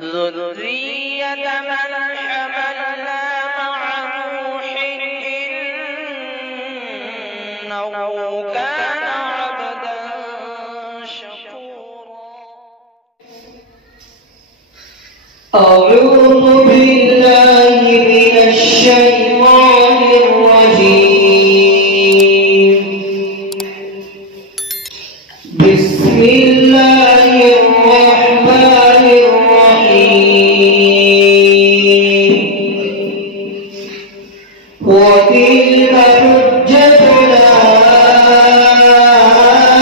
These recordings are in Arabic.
ذرية من حملنا مع نوح إنه كان عبدا شكورا. أعوذ بالله من الشيطان الرجيم. بسم الله الرحمن الرحيم. وتلك حجتنا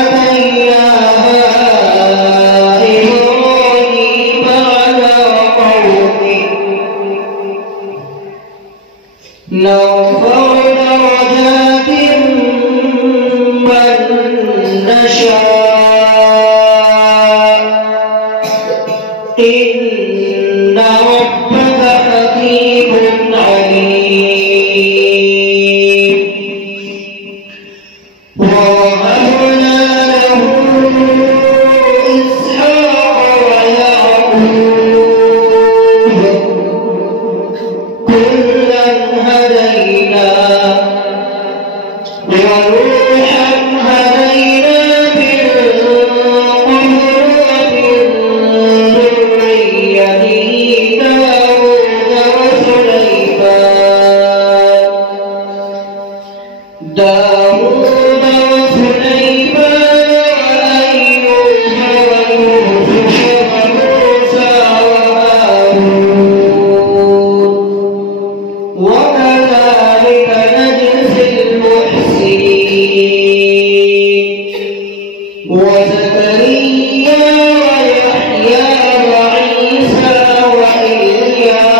آتيناها إبراهيم على قومه نرفع درجات من نشاء إن ربك حكيم عليم. ووهبنا له إسحاق ويعقوب كلا هدينا ونوحا هدينا من قبل ومن ذريته داود وسليمان وأيوب ويوسف وموسى وهارون وكذلك نجزي المحسنين. وزكريا ويحيى وعيسى وإلياس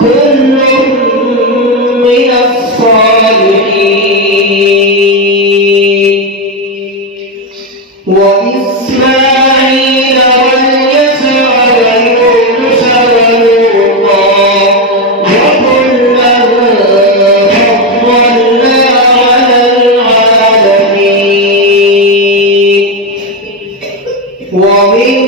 كل من الصالحين. وإسماعيل واليسع ويونس ولوطا وكلا فضلنا على العالمين. ومن